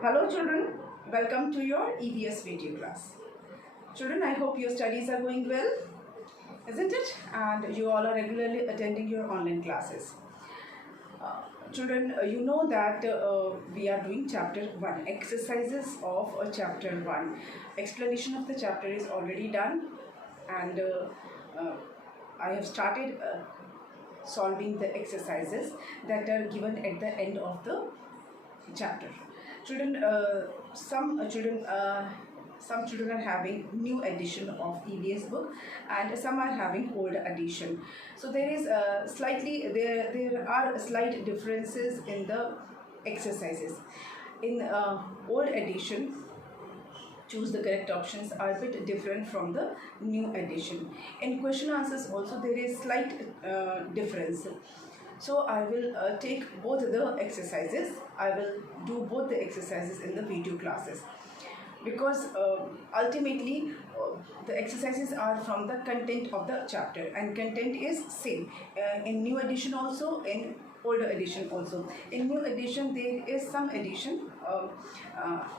Hello children, welcome to your EVS video class. Children, I hope your studies are going well, isn't it? And you all are regularly attending your online classes. Children, you know that we are doing chapter 1, exercises of chapter 1. Explanation of the chapter is already done, and I have started solving the exercises that are given at the end of the chapter. Children, some children are having new edition of EVS book, and some are having old edition. So there is there are slight differences in the exercises. In old edition, choose the correct options are a bit different from the new edition. In question answers also there is slight difference. So I will take both the exercises. I will do both the exercises in the video classes, because ultimately the exercises are from the content of the chapter, and content is same in new edition also, in older edition also. In new edition there is some addition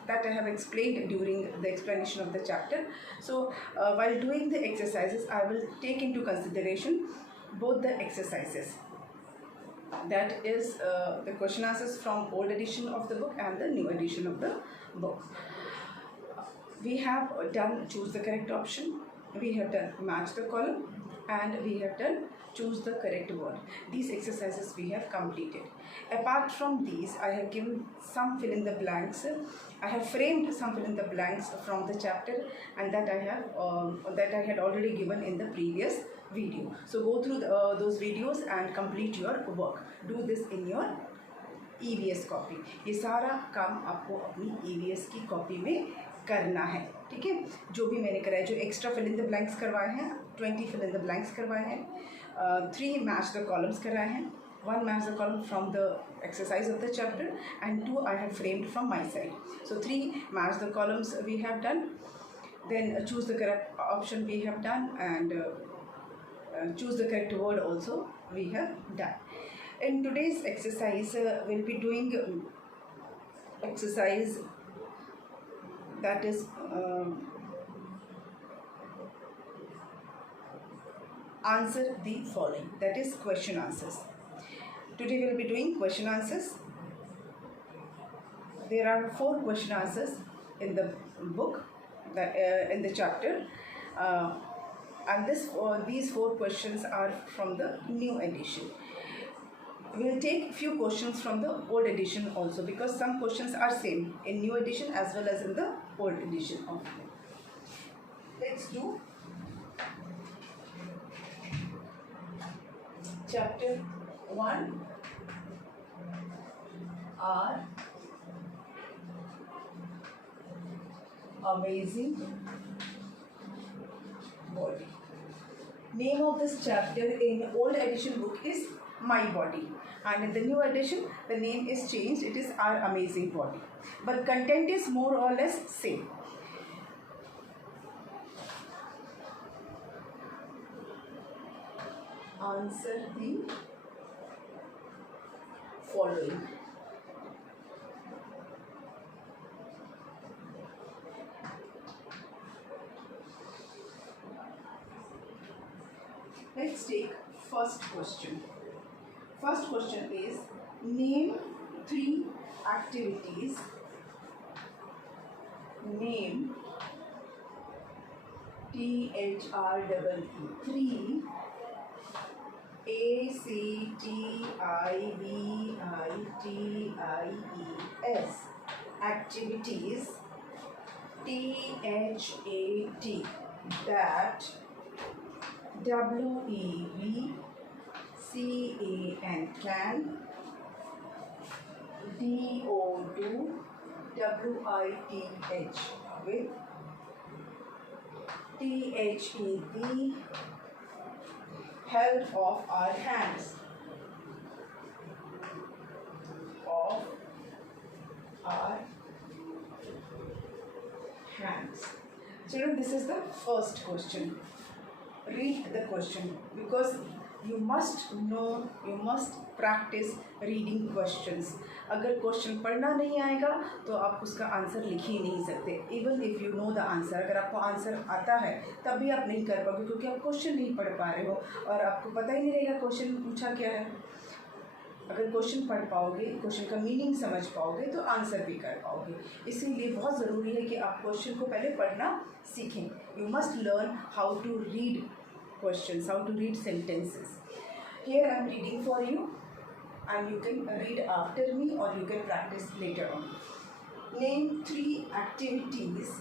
that I have explained during the explanation of the chapter. So while doing the exercises I will take into consideration both the exercises, that is the question answers from old edition of the book and the new edition of the book. We have done choose the correct option, we have done match the column, and we have done choose the correct word. These exercises we have completed. Apart from these, I have given some fill in the blanks. I have framed some fill in the blanks from the chapter, and that I had already given in the previous video. So go through those videos and complete your work. Do this in your EVS copy. ये सारा काम आपको अपनी EVS की कॉपी में करना है, ठीक है. जो भी मैंने कराया, जो extra fill in the blanks करवाए हैं, 20 फिल इन द ब्लैंक्स करवाए हैं, 3 मैच द कॉलम्स कराए हैं, 1 match the column from the exercise of the chapter, and 2 I have framed from my side. So 3 match the columns we have done. Then choose the correct option we have done, and choose the correct word also we have done. In today's exercise we'll be doing exercise that is answer the following, that is question answers. Today we'll be doing question answers. There are 4 question answers in the book, in the chapter, and these 4 questions are from the new edition. We'll take few questions from the old edition also, because some questions are same in new edition as well as in the old edition of it. Let's do chapter 1, are amazing body. Name of this chapter in old edition book is My Body, and in the new edition the name is changed, it is Our Amazing Body, but content is more or less same. Answer the following. Let's take first question. First question is, name 3 activities. Name, THREE, 3 ACTIVITIES, activities, THAT, that, WEVCAN, can, DODO, WITH, with, THED, help of our hands, of our hands. Children, this is the first question. Read the question, because you must know, you must practice reading questions. अगर क्वेश्चन पढ़ना नहीं आएगा तो आप उसका आंसर लिख ही नहीं सकते, even if you know the answer. अगर आपको आंसर आता है तब भी आप नहीं कर पाओगे, क्योंकि आप क्वेश्चन नहीं पढ़ पा रहे हो और आपको पता ही नहीं रहेगा क्वेश्चन पूछा क्या है। अगर क्वेश्चन पढ़ पाओगे, क्वेश्चन का मीनिंग समझ पाओगे तो आंसर भी कर पाओगे। इसीलिए बहुत ज़रूरी है कि आप क्वेश्चन को पहले पढ़ना सीखें। You must learn how to read questions, how to read sentences. Here I am reading for you and you can read after me or you can practice later on. Name 3 activities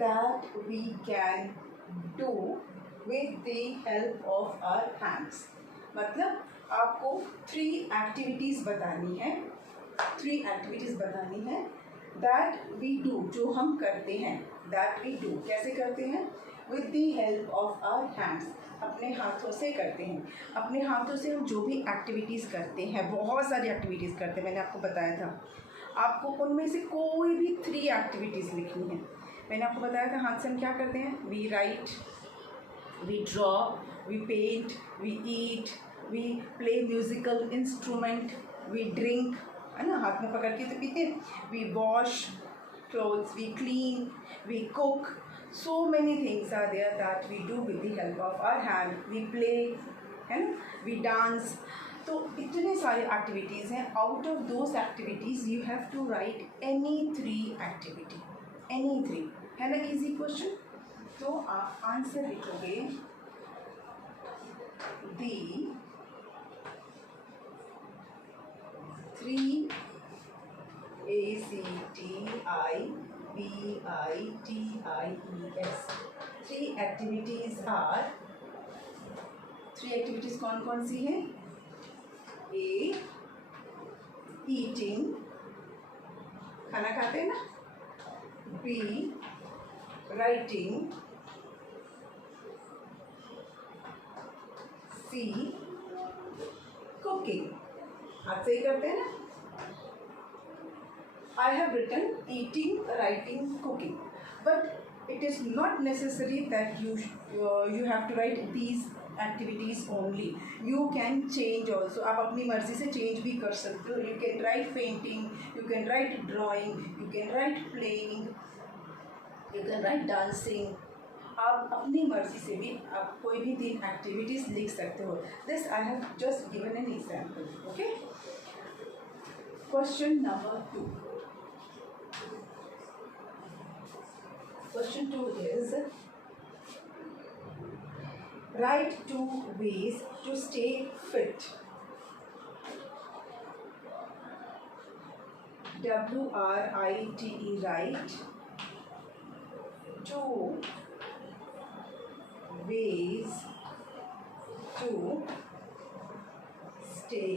that we can do with the help of our hands. मतलब आपको 3 activities बतानी है, 3 activities बतानी है that we do, जो हम करते हैं, that we do, कैसे करते हैं? With the help of our hands, अपने हाथों से करते हैं। अपने हाथों से हम जो भी एक्टिविटीज़ करते हैं, बहुत सारी एक्टिविटीज़ करते हैं, मैंने आपको बताया था। आपको उनमें से कोई भी 3 एक्टिविटीज़ लिखनी है। मैंने आपको बताया था हाथ से हम क्या करते हैं, we write, we draw, we paint, we eat, we play musical instrument, we drink, है ना, हाथ में पकड़ के तो पीते हैं, we wash clothes, we clean, we cook. So many things are there that we do with the help of our hand. We play, है ना, we dance. तो इतने सारे एक्टिविटीज़ हैं। Out of those activities you have to write any 3 activity, any 3, है ना, easy question. तो आप आंसर लिखोगे the 3 activities 3 एक्टिविटीज़ आर, 3 एक्टिविटीज़ कौन कौन सी हैं? ए, ईटिंग, खाना खाते हैं ना, बी, राइटिंग, सी, कुकिंग। हाथ से ही करते हैं ना। I have written eating, writing, cooking, but it is not necessary that you have to write these activities only. You can change also. आप अपनी मर्जी से change भी कर सकते हो। You can write painting, you can write drawing, you can write playing, you can write dancing. आप अपनी मर्जी से भी आप कोई भी 3 activities लिख सकते हो। This I have just given an example. Okay? Question number 2. Question 2 is, write 2 ways to stay fit. WRITE, write 2 ways to stay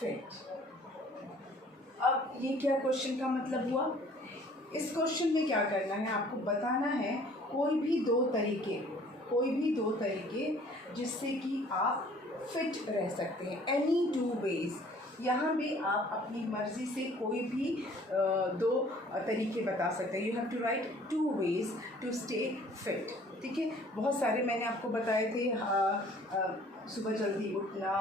fit. अब ये क्या क्वेश्चन का मतलब हुआ? इस क्वेश्चन में क्या करना है, आपको बताना है कोई भी 2 तरीके जिससे कि आप फिट रह सकते हैं। एनी 2 वेज, यहाँ भी आप अपनी मर्ज़ी से कोई भी 2 तरीके बता सकते हैं। You have to write 2 ways to stay fit. ठीक है, बहुत सारे मैंने आपको बताए थे। सुबह जल्दी उठना,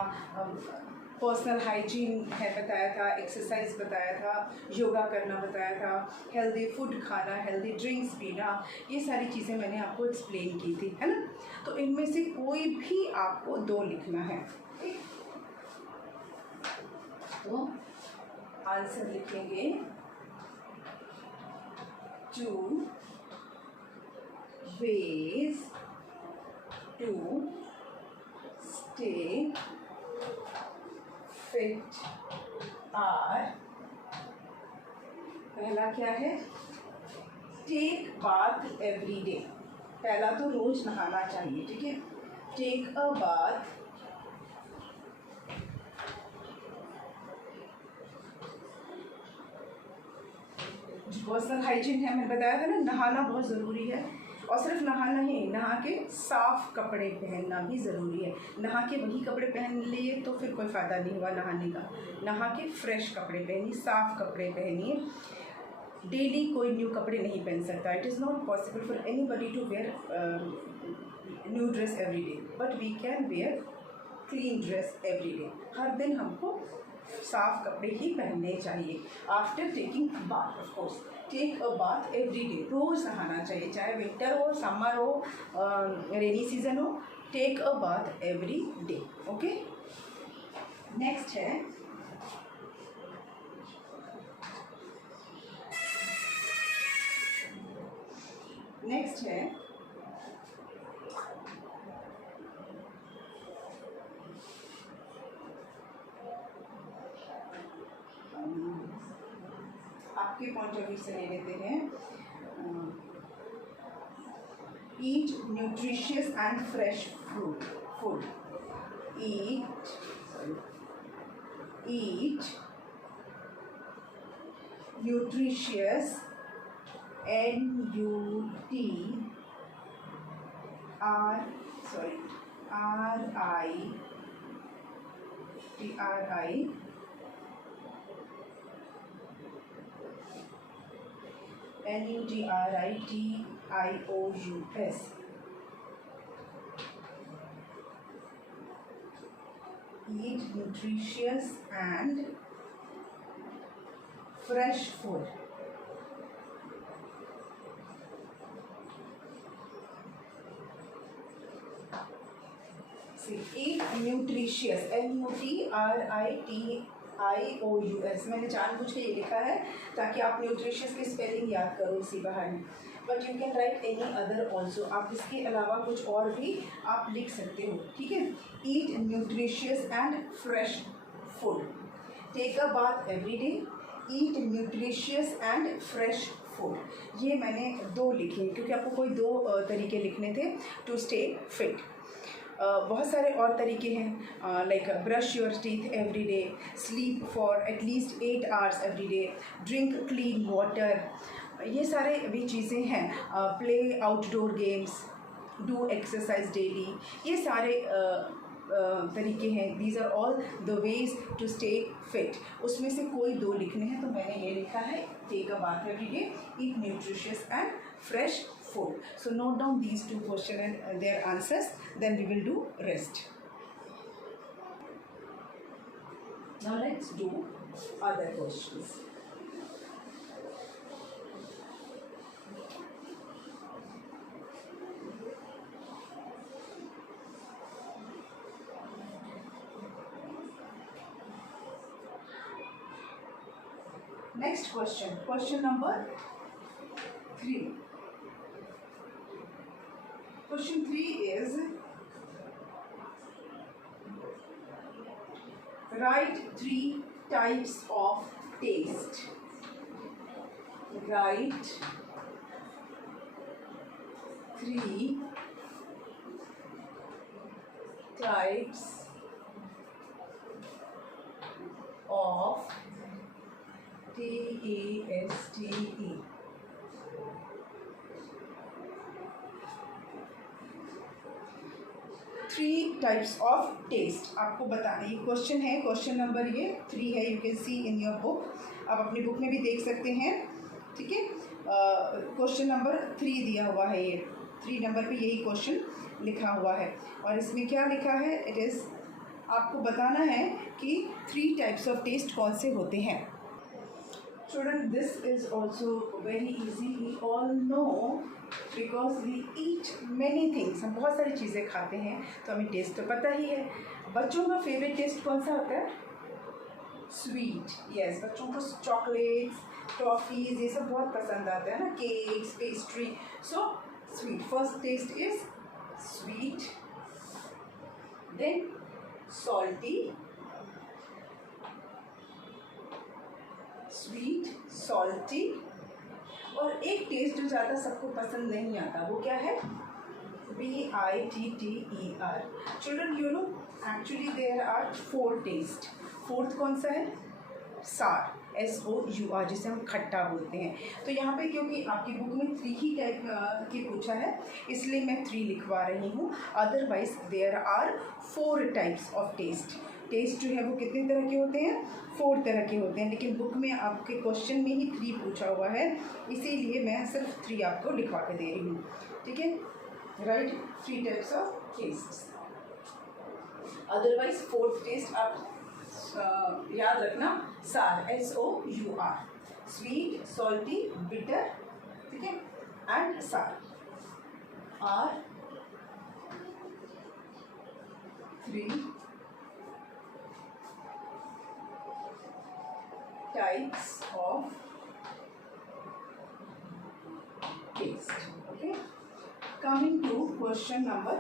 पर्सनल हाइजीन है बताया था, एक्सरसाइज बताया था, योगा करना बताया था, हेल्दी फूड खाना, हेल्दी ड्रिंक्स पीना, ये सारी चीज़ें मैंने आपको एक्सप्लेन की थी, है ना। तो इनमें से कोई भी आपको 2 लिखना है। ठीक, तो आंसर लिखेंगे 2 ways to stay fit are, पहला क्या है, टेक बाथ एवरी डे। पहला तो रोज नहाना चाहिए। ठीक है, take a bath personal hygiene है, मैंने बताया था ना, नहाना बहुत ज़रूरी है। और सिर्फ नहाना ही, नहा के साफ़ कपड़े पहनना भी ज़रूरी है। नहा के वही कपड़े पहन लिए तो फिर कोई फ़ायदा नहीं हुआ नहाने का। नहा के फ्रेश कपड़े पहनिए, साफ़ कपड़े पहनिए। डेली कोई न्यू कपड़े नहीं पहन सकता। It is not possible for anybody to wear new dress every day, but we can wear clean dress every day, हर दिन हमको साफ कपड़े ही पहनने चाहिए। After taking a bath, of course take a bath every day, रोज नहाना चाहिए, चाहे विंटर हो, समर हो, रेनी सीजन हो, take a bath every day. Okay, next है आपके पॉइंट ऑफ व्यू से ले लेते हैं। ईट nutritious and fresh food, eat nutritious, NUTRITIOUS, eat nutritious and fresh food. See, eat nutritious, NUTRITIOUS, मैंने जानबूझ के ये लिखा है ताकि आप न्यूट्रिशियस की स्पेलिंग याद करो इसी बहाने, but you can write any other also, आप इसके अलावा कुछ और भी आप लिख सकते हो, ठीक है। Eat nutritious and fresh food, take a bath every day, eat nutritious and fresh food. ये मैंने 2 लिखे क्योंकि आपको कोई 2 तरीके लिखने थे टू स्टे फिट। बहुत सारे और तरीके हैं, like brush your teeth every day, sleep for at least 8 hours every day, drink clean water, ये सारे भी चीज़ें हैं। Play outdoor games, do exercise daily, ये सारे तरीके हैं। These are all the ways to stay fit. उसमें से कोई 2 लिखने हैं, तो मैंने ये लिखा है take a bath every day, eat nutritious and fresh food. So note down these 2 questions and their answers, then we will do rest. Now let's do other questions. Next question, question number 3. Question 3 is, write 3 types of taste. Write 3 types of TASTE. Three types of taste आपको बताना, ये क्वेश्चन है, question number ये 3 है, you can see in your book, आप अपनी बुक में भी देख सकते हैं, ठीक है। क्वेश्चन नंबर 3 दिया हुआ है, ये 3 नंबर पे यही क्वेश्चन लिखा हुआ है, और इसमें क्या लिखा है, इट इज़ आपको बताना है कि 3 टाइप्स ऑफ टेस्ट कौन से होते हैं। Children, this is also very easy. We all know because we eat many things. हम बहुत सारी चीज़ें खाते हैं तो हमें टेस्ट तो पता ही है। बच्चों का फेवरेट टेस्ट कौन सा होता है? Sweet, yes. बच्चों को चॉकलेट्स, टॉफ़ीज़, ये सब बहुत पसंद आता है ना, cakes, pastry. So sweet, first taste is sweet, then salty, sweet, salty, और एक टेस्ट जो ज़्यादा सबको पसंद नहीं आता, वो क्या है? BITTER। Children, you know actually there are 4 taste. 4th कौन सा है? सार, SOUR, जिसे हम खट्टा बोलते हैं। तो यहाँ पे क्योंकि आपकी बुक में 3 ही टाइप की पूछा है, इसलिए मैं 3 लिखवा रही हूँ। Otherwise there are 4 types of taste. Taste जो है वो कितने तरह के होते हैं? 4 तरह के होते हैं, लेकिन बुक में आपके क्वेश्चन में ही 3 पूछा हुआ है, इसीलिए मैं सिर्फ 3 आपको लिखवा के दे रही हूँ, ठीक है। Right 3 types of taste. Otherwise fourth taste आप याद रखना, सार, SOUR, स्वीट, सॉल्टी, बिटर, ठीक है, एंड सार are 3 types of taste. Okay, coming to question number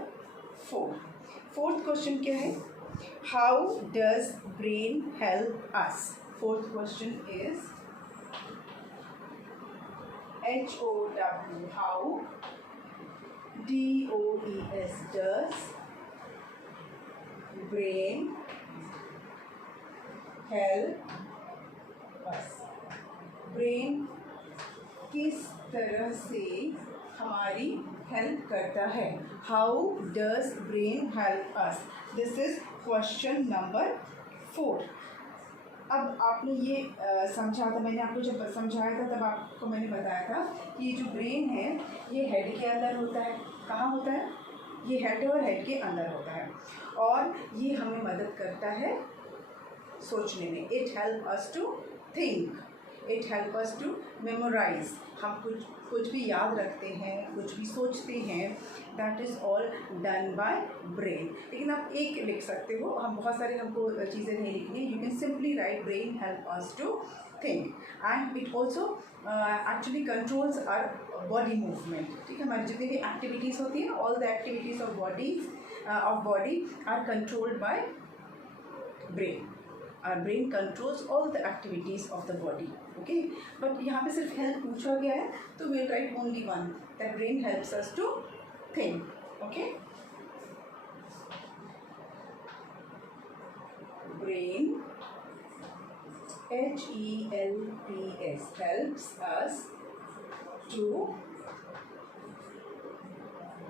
4. Fourth question क्या है? How does brain help us? Fourth question is HOW, how, DOES, does brain help us? Brain किस तरह से हमारी हेल्प करता है? How does brain help us? This is question number 4. अब आपने ये समझा था, मैंने आपको जब समझाया था तब आपको मैंने बताया था कि ये जो ब्रेन है ये हेड के अंदर होता है. कहाँ होता है? ये हेड और हेड के अंदर होता है, और ये हमें मदद करता है सोचने में. It help us to think, it help us to memorise. हम कुछ भी याद रखते हैं, कुछ भी सोचते हैं, that is all done by brain. लेकिन आप एक लिख सकते हो, हम बहुत सारे हमको चीज़ें नहीं लिखनी. You can simply write brain help us to think, and it also actually controls our body movement. ठीक है, हमारी जितनी भी एक्टिविटीज़ होती हैं, all the activities of body are controlled by brain. Our brain controls all the activities of the body. Okay, but यहाँ पे सिर्फ हेल्प पूछा गया है, तो we'll write only one, that brain helps us to think. Okay, brain, HELPS, helps us to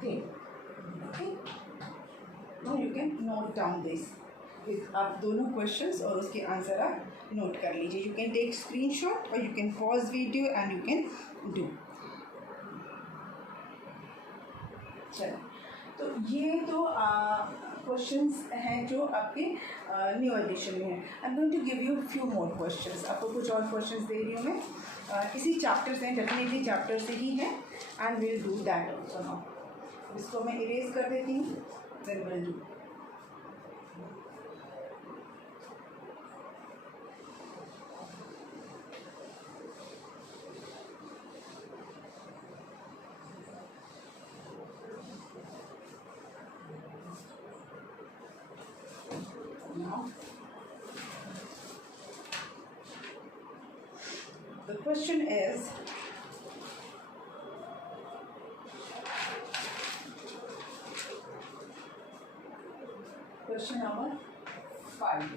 think. Okay, now you can note down this. आप दोनों क्वेश्चंस और उसके आंसर आप नोट कर लीजिए. यू कैन टेक स्क्रीनशॉट और you can pause video and you can do. चलो, तो ये तो क्वेश्चंस हैं जो आपके न्यू एडिशन में हैं. I am going to give you few more questions. आपको कुछ और क्वेश्चंस दे रही हूँ मैं. इसी चैप्टर से, डेफिनेटली चैप्टर से ही हैं, and will do that also. Now इसको मैं इरेज कर देती हूँ, then will do. Now, the question is, question number 5.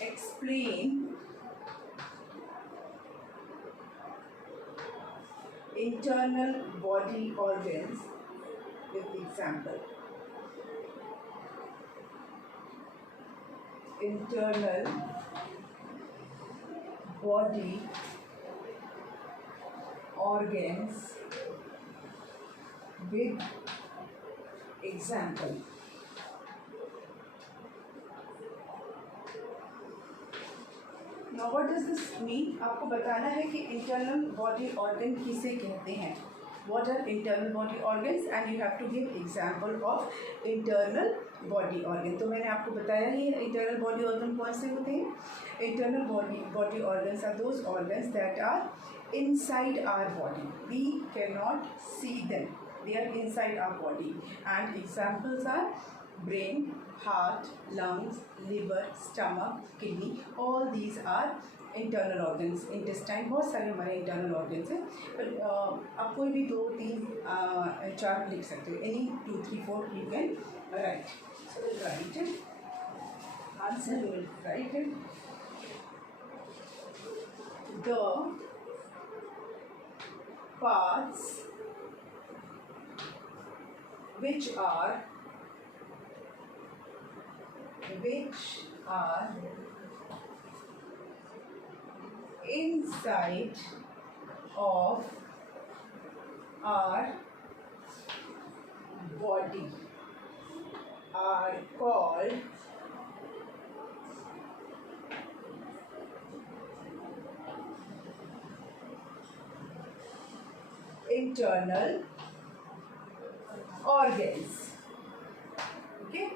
Explain internal body organs with example. Internal body organs with example. Now what does this mean? आपको बताना है कि internal body organ किसे कहते हैं. What are internal body organs? And you have to give example of internal body organ. तो मैंने आपको बताया ही internal body organ कौन से होते हैं. Internal body organs are those organs that are inside our body. We cannot see them. They are inside our body. And examples are brain, heart, lungs, liver, stomach, kidney. All these are internal organs. Intestine, बहुत सारे हमारे internal organs हैं, पर आप कोई भी 2, 3, 4 लिख सकते हो. एनी 2, 3, 4 you can write. So will write it. Answer will write it. The parts which are inside of our body are called internal organs. Okay,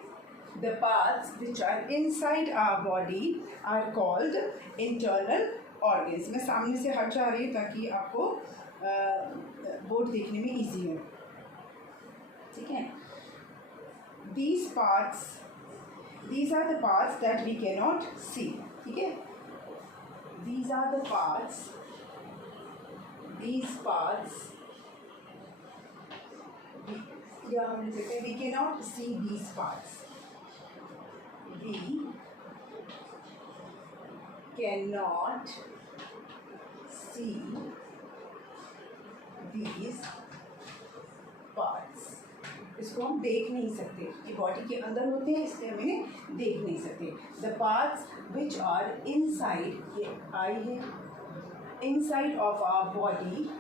the parts which are inside our body are called internal organs. मैं सामने से हट जा रही हूँ ताकि आपको बोर्ड देखने में इजी हो. ठीक है. These parts, these are the parts that we cannot see. ठीक है. These are the parts. These parts. या हम लिख सकते हैं we cannot see these parts. We cannot see these parts. इसको हम देख नहीं सकते. ये बॉडी के अंदर होते हैं इसलिए हम इन्हें देख नहीं सकते. The parts which are inside, ये आई है, inside of our body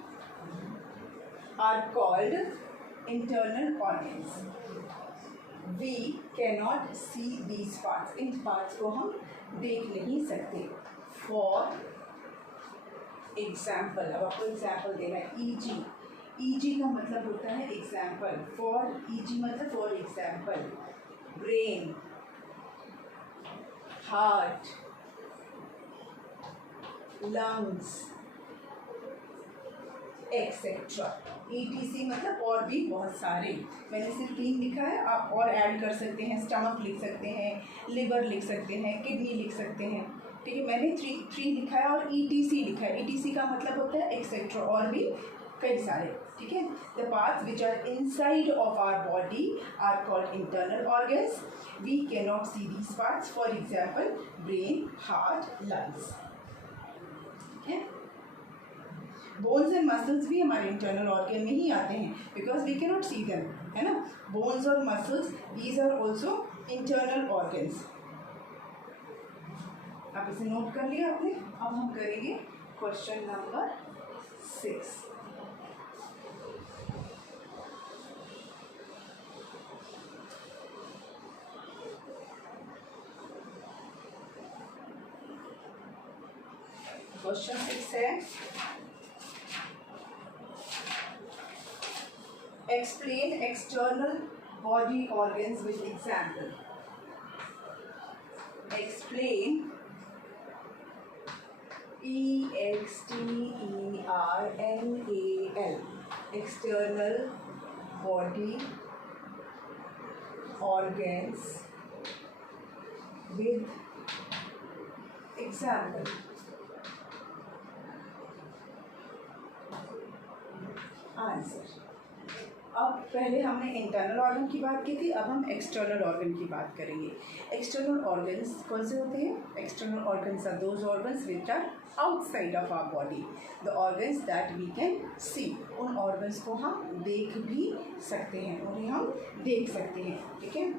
are called internal organs. We cannot see these parts. इन parts को हम देख नहीं सकते. For example, अब आपको example देना है. EG. EG का मतलब होता है example. For EG मतलब for example. Brain, heart, lungs, etcetera. ETC मतलब और भी बहुत सारे. मैंने सिर्फ 3 लिखा है, आप और ऐड कर सकते हैं. स्टमक लिख सकते हैं, लिवर लिख सकते हैं, किडनी लिख सकते हैं. ठीक है, मैंने 3 लिखा है और ETC लिखा है. ETC का मतलब होता है एक्सेट्रा, और भी कई सारे. ठीक है. The parts which are inside of our body are called internal organs. We can not see these parts. For example brain, heart, lungs. ठीक है. बोन्स एंड मसल्स भी हमारे इंटरनल ऑर्गन में ही आते हैं because we can not see them. है ना. बोन्स और muscles, these are also internal organs. आप इसे नोट कर लिया आपने. अब हम करेंगे क्वेश्चन नंबर 6. क्वेश्चन 6 है, explain external body organs with example. Explain, external, external body organs with example. Answer. अब पहले हमने इंटरनल ऑर्गन की बात की थी, अब हम एक्सटर्नल ऑर्गन की बात करेंगे. एक्सटर्नल ऑर्गन्स कौन से होते हैं? External organs are those organs which are outside of our body. The organs that we can see. उन ऑर्गन्स को हम देख भी सकते हैं, उन्हें हम देख सकते हैं. ठीक है.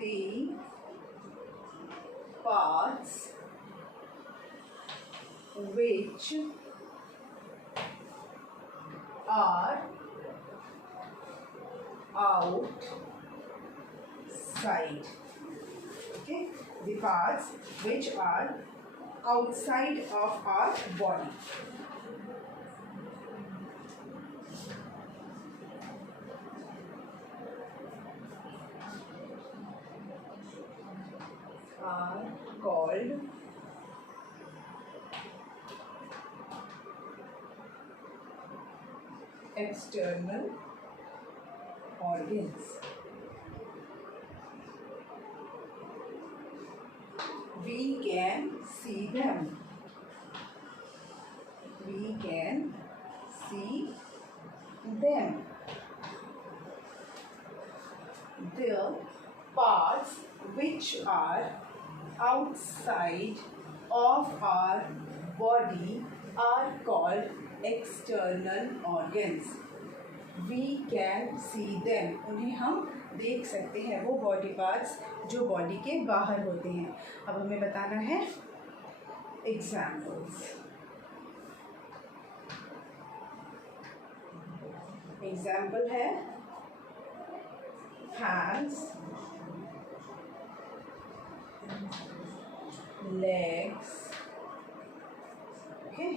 The parts which are outside. Okay, the parts which are outside of our body. Are called external organs. We can see them. We can see them. The parts which are outside of our body are called external organs. We can see them. उन्हें हम देख सकते हैं. वो body parts जो बॉडी के बाहर होते हैं. अब हमें बताना है examples. Example है hands, legs, okay,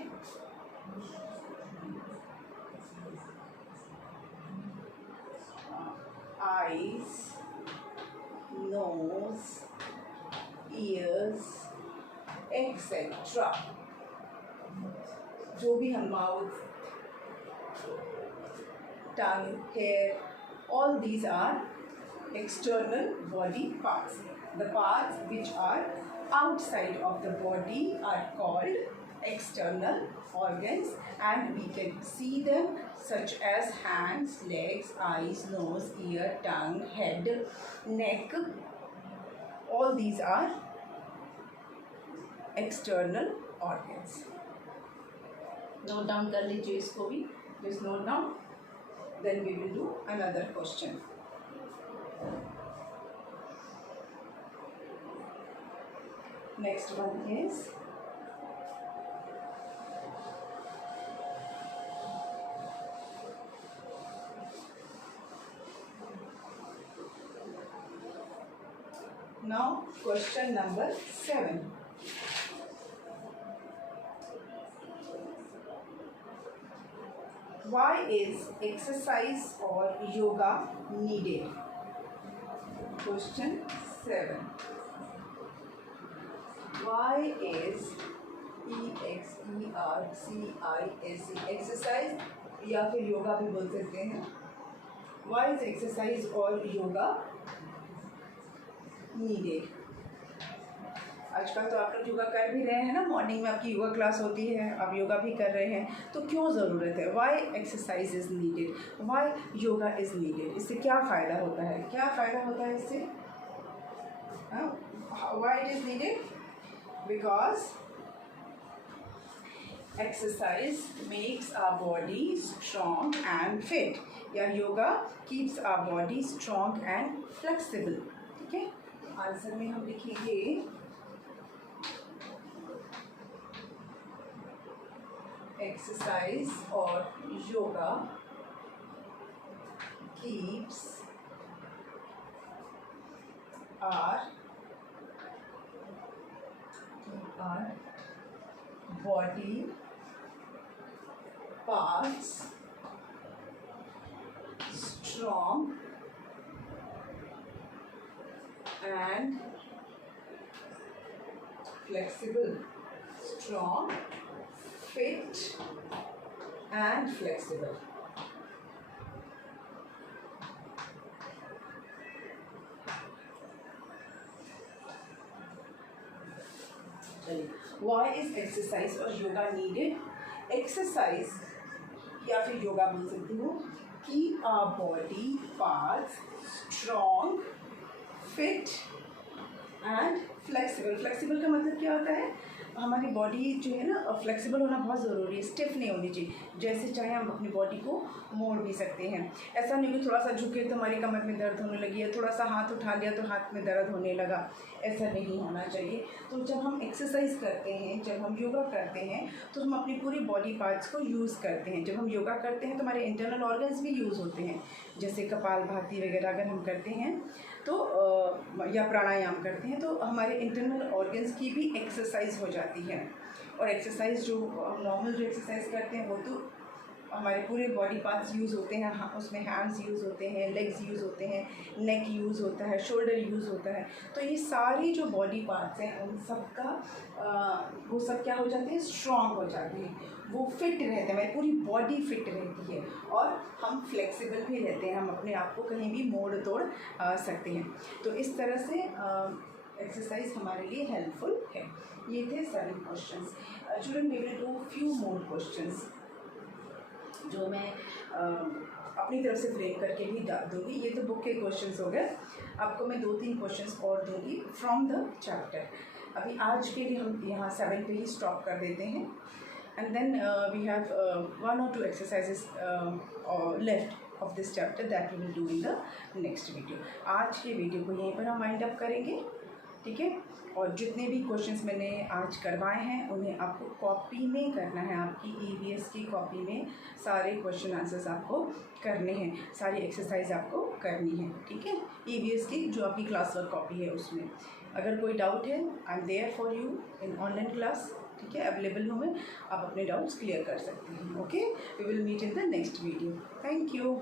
eyes, nose, ears, etc. जो भी हम mouth, tongue, hair, all these are external body parts. The parts which are outside of the body are called external organs, and we can see them such as hands, legs, eyes, nose, ear, tongue, head, neck. All these are external organs. Note down कर लीजिए इसको भी, just note down. Then we will do another question. Next one is now question number 7. Why is exercise or yoga needed? Question 7. Why is exercise या फिर योगा भी बोल सकते हैं. Why is exercise or yoga needed? आजकल तो आप लोग योगा कर भी रहे हैं ना, मॉर्निंग में आपकी योगा क्लास होती है, आप योगा भी कर रहे हैं, तो क्यों ज़रूरत है? Why exercise is needed, why yoga is needed. इससे क्या फ़ायदा होता है, क्या फ़ायदा होता है इससे? Why it is needed? Because exercise makes our body strong and fit, या yoga keeps our body strong and flexible. ठीक है, आंसर में हम लिखेंगे exercise or yoga keeps our body parts strong and flexible. Strong, fit and flexible. Why is exercise or yoga needed? Exercise या फिर योगा बोल सकती हूँ, keep our body parts strong, fit and flexible. Flexible का मतलब क्या होता है? हमारी बॉडी जो है ना फ्लेक्सिबल होना बहुत ज़रूरी है, स्टिफ नहीं होनी चाहिए. जैसे चाहे हम अपनी बॉडी को मोड़ भी सकते हैं. ऐसा नहीं कि थोड़ा सा झुके तो हमारी कमर में दर्द होने लगी है, थोड़ा सा हाथ उठा लिया तो हाथ में दर्द होने लगा. ऐसा नहीं होना चाहिए. तो जब हम एक्सरसाइज करते हैं, जब हम योगा करते हैं, तो हम अपनी पूरी बॉडी पार्ट्स को यूज़ करते हैं. जब हम योगा करते हैं तो हमारे इंटरनल ऑर्गन्स भी यूज़ होते हैं, जैसे कपालभाति वगैरह अगर हम करते हैं तो या प्राणायाम करते हैं तो हमारे इंटरनल ऑर्गन्स की भी एक्सरसाइज हो जाती है. और एक्सरसाइज जो हम नॉर्मल जो एक्सरसाइज करते हैं वो तो हमारे पूरे बॉडी पार्ट्स यूज़ होते हैं. उसमें हैंड्स यूज़ होते हैं, लेग्स यूज़ होते हैं, नेक यूज़ होता है, शोल्डर यूज़ होता है. तो ये सारी जो बॉडी पार्ट्स हैं उन सब का वो सब क्या हो जाते हैं? स्ट्रॉन्ग हो जाते हैं, वो फिट रहते हैं, हमारी पूरी बॉडी फिट रहती है और हम फ्लेक्सिबल भी रहते हैं. हम अपने आप को कहीं भी मोड़ तोड़ सकते हैं. तो इस तरह से एक्सरसाइज हमारे लिए हेल्पफुल है. ये थे 7 questions. Children, we will do few more questions जो मैं अपनी तरफ से फ्रेम करके भी डाल दूँगी. ये तो बुक के क्वेश्चंस हो गए. आपको मैं 2-3 क्वेश्चंस और दूँगी फ्रॉम द चैप्टर. अभी आज के लिए हम यहाँ 7 पे ही स्टॉप कर देते हैं. And then we have 1 or 2 exercises left of this chapter that we will do in the next video. आज के वीडियो को यहीं पर हम वाइंड अप करेंगे. ठीक है। और जितने भी क्वेश्चंस मैंने आज करवाए हैं उन्हें आपको कॉपी में करना है, आपकी EVS की कॉपी में सारे क्वेश्चन आंसर्स आपको करने हैं, सारी एक्सरसाइज आपको करनी है, ठीक है। EVS की जो आपकी क्लास वर्क कॉपी है उसमें अगर कोई डाउट है, I am there for you in online class, ठीक है, अवेलेबल हूँ मैं, आप अपने डाउट्स क्लियर कर सकते हैं। Okay, we will meet in the next video. Thank you.